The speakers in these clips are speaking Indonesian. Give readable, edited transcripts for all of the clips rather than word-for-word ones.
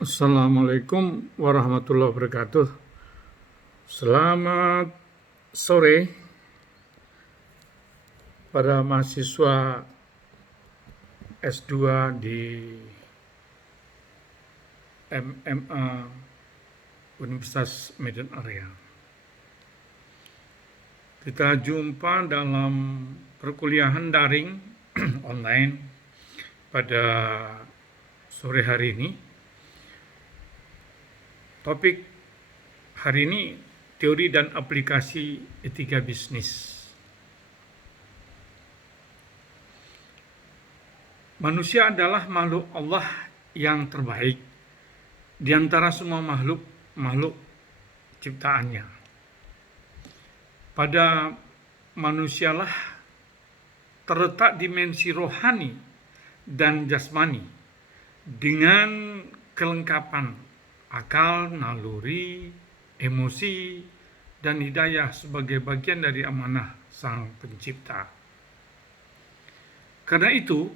Assalamualaikum warahmatullahi wabarakatuh. Selamat sore pada mahasiswa S2 di MMA Universitas Medan Area. Kita jumpa dalam perkuliahan daring online pada sore hari ini. Topik hari ini teori dan aplikasi etika bisnis. Manusia adalah makhluk Allah yang terbaik di antara semua makhluk ciptaannya. Pada manusialah terletak dimensi rohani dan jasmani dengan kelengkapan akal, naluri, emosi, dan hidayah sebagai bagian dari amanah Sang Pencipta. Karena itu,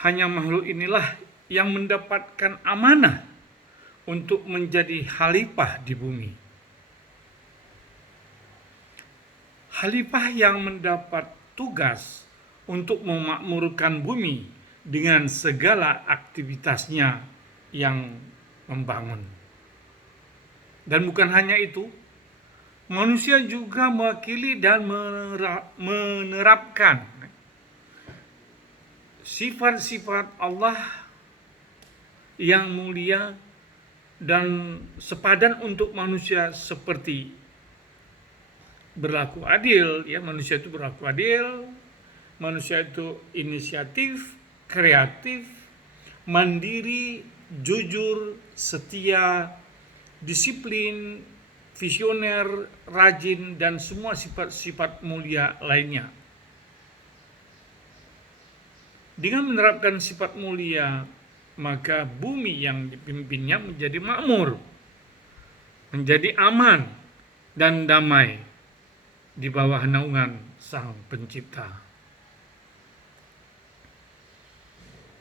hanya makhluk inilah yang mendapatkan amanah untuk menjadi khalifah di bumi. Khalifah yang mendapat tugas untuk memakmurkan bumi dengan segala aktivitasnya yang membangun. Dan bukan hanya itu, manusia juga mewakili dan menerapkan sifat-sifat Allah yang mulia dan sepadan untuk manusia, seperti berlaku adil. Ya, manusia itu berlaku adil, manusia itu inisiatif, kreatif, mandiri, jujur, setia, disiplin, visioner, rajin, dan semua sifat-sifat mulia lainnya. Dengan menerapkan sifat mulia, maka bumi yang dipimpinnya menjadi makmur, menjadi aman dan damai di bawah naungan Sang Pencipta.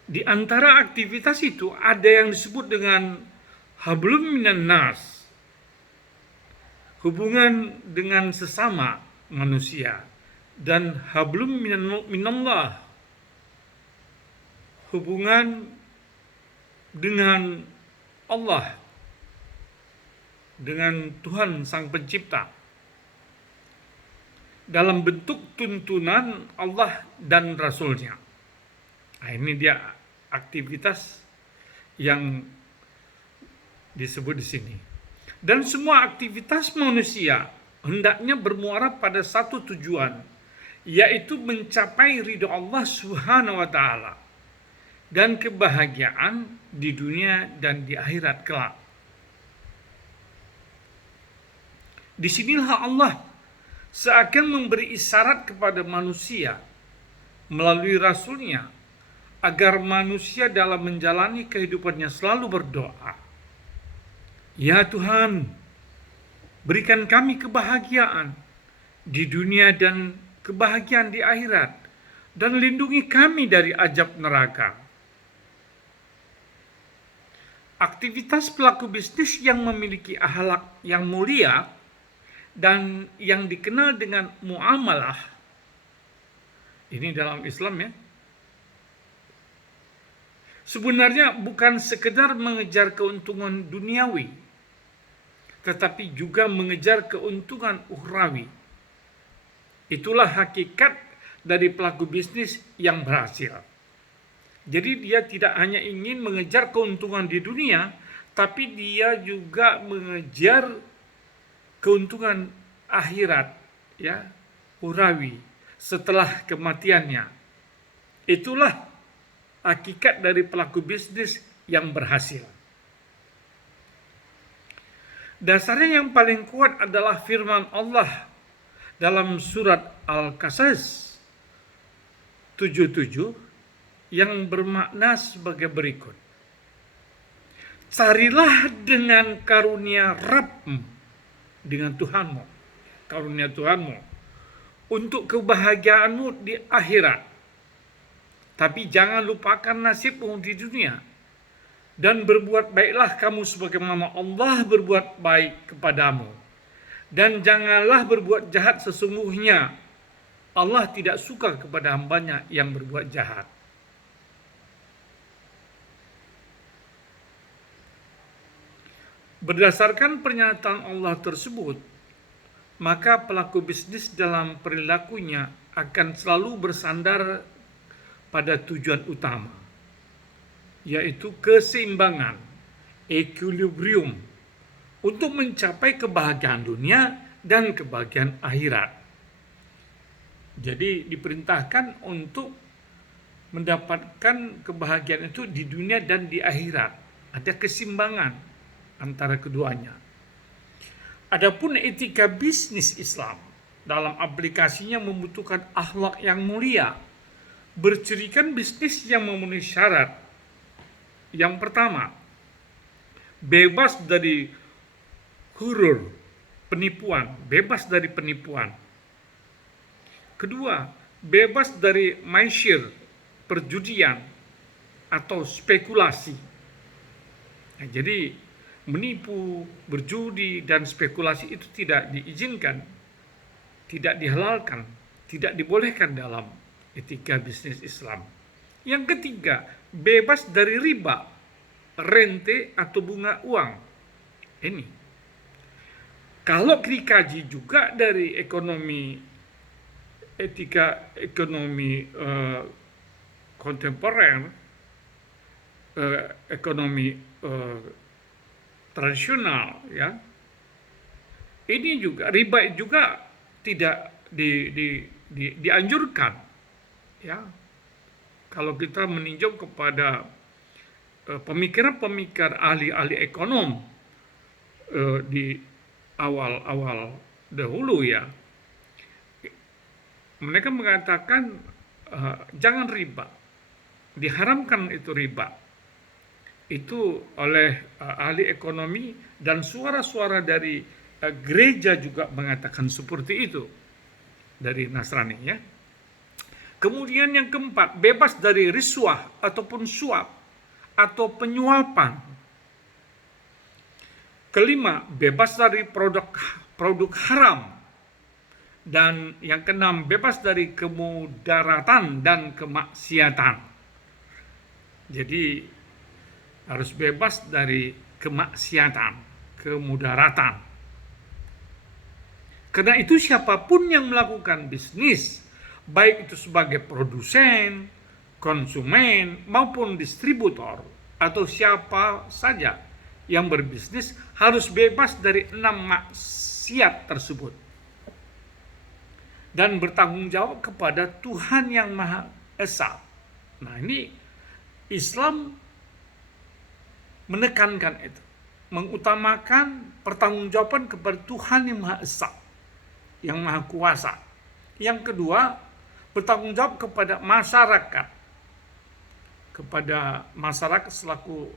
Di antara aktivitas itu ada yang disebut dengan hablum minan nas, hubungan dengan sesama manusia, dan hablum minallah, hubungan dengan Allah, dengan Tuhan Sang Pencipta, dalam bentuk tuntunan Allah dan Rasul-Nya. Nah, ini dia aktivitas yang disebut di sini. Dan semua aktivitas manusia hendaknya bermuara pada satu tujuan, yaitu mencapai ridho Allah Subhanahu wa taala dan kebahagiaan di dunia dan di akhirat kelak. Disinilah Allah seakan memberi isyarat kepada manusia melalui Rasul-Nya agar manusia dalam menjalani kehidupannya selalu berdoa, "Ya Tuhan, berikan kami kebahagiaan di dunia dan kebahagiaan di akhirat, dan lindungi kami dari azab neraka." Aktivitas pelaku bisnis yang memiliki akhlak yang mulia dan yang dikenal dengan muamalah, ini dalam Islam ya, sebenarnya bukan sekedar mengejar keuntungan duniawi, tetapi juga mengejar keuntungan ukhrawi. Itulah hakikat dari pelaku bisnis yang berhasil. Jadi dia tidak hanya ingin mengejar keuntungan di dunia, tapi dia juga mengejar keuntungan akhirat, ya, ukhrawi, setelah kematiannya. Itulah hakikat dari pelaku bisnis yang berhasil. Dasarnya yang paling kuat adalah firman Allah dalam surat Al-Qasas 77 yang bermakna sebagai berikut: "Carilah dengan karunia Rabb-mu, dengan Tuhanmu, karunia Tuhanmu, untuk kebahagiaanmu di akhirat. Tapi jangan lupakan nasibmu di dunia. Dan berbuat baiklah kamu sebagaimana Allah berbuat baik kepadamu. Dan janganlah berbuat jahat, sesungguhnya Allah tidak suka kepada hambanya yang berbuat jahat. Berdasarkan pernyataan Allah tersebut, maka pelaku bisnis dalam perilakunya akan selalu bersandar pada tujuan utama, yaitu keseimbangan, equilibrium, untuk mencapai kebahagiaan dunia dan kebahagiaan akhirat. Jadi diperintahkan untuk mendapatkan kebahagiaan itu di dunia dan di akhirat. Ada keseimbangan antara keduanya. Adapun etika bisnis Islam dalam aplikasinya membutuhkan akhlak yang mulia, bercirikan bisnis yang memenuhi syarat. Yang pertama, bebas dari hurur, penipuan, bebas dari penipuan. Kedua, bebas dari maisir, perjudian atau spekulasi. Nah, jadi menipu, berjudi, dan spekulasi itu tidak diizinkan, tidak dihalalkan, tidak dibolehkan dalam etika bisnis Islam. Yang ketiga, bebas dari riba, rente, atau bunga uang. Ini kalau dikaji juga dari etika ekonomi kontemporer, ekonomi tradisional, ya, ini juga riba juga tidak dianjurkan, ya. Kalau kita meninjau kepada pemikiran ahli-ahli ekonom di awal-awal dahulu, ya, mereka mengatakan jangan riba, diharamkan itu riba. Itu oleh ahli ekonomi, dan suara-suara dari gereja juga mengatakan seperti itu, dari Nasrani, ya. Kemudian yang keempat, bebas dari riswah ataupun suap atau penyuapan. Kelima, bebas dari produk haram. Dan yang keenam, bebas dari kemudaratan dan kemaksiatan. Jadi harus bebas dari kemaksiatan, kemudaratan. Karena itu siapapun yang melakukan bisnis, baik itu sebagai produsen, konsumen, maupun distributor, atau siapa saja yang berbisnis, harus bebas dari 6 maksiat tersebut. Dan bertanggung jawab kepada Tuhan yang Maha Esa. Nah, ini Islam menekankan itu, mengutamakan pertanggungjawaban kepada Tuhan yang Maha Esa, yang Maha Kuasa. Yang kedua, bertanggung jawab kepada masyarakat selaku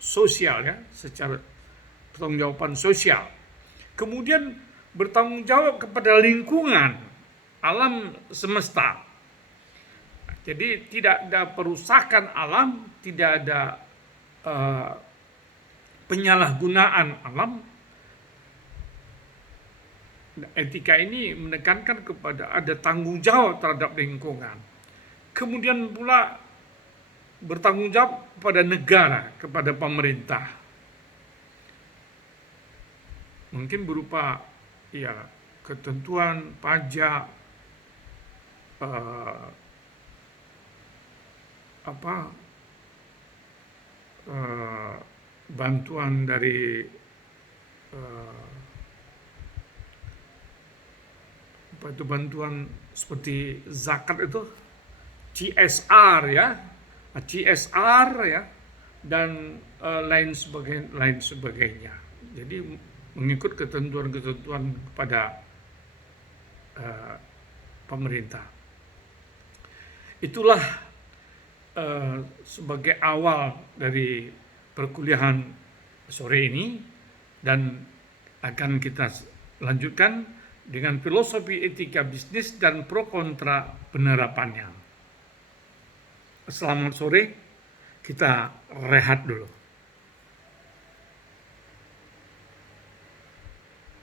sosial, ya, secara pertanggungjawaban sosial. Kemudian bertanggung jawab kepada lingkungan, alam semesta. Jadi tidak ada perusakan alam, tidak ada penyalahgunaan alam. Etika ini menekankan kepada ada tanggung jawab terhadap lingkungan. Kemudian pula bertanggung jawab kepada negara, kepada pemerintah. Mungkin berupa, ya, ketentuan pajak, bantuan dari bantuan seperti zakat itu, CSR, ya, dan lain sebagainya. Jadi mengikut ketentuan-ketentuan kepada pemerintah. Itulah sebagai awal dari perkuliahan sore ini, dan akan kita lanjutkan dengan filosofi etika bisnis dan pro kontra penerapannya. Selamat sore, kita rehat dulu.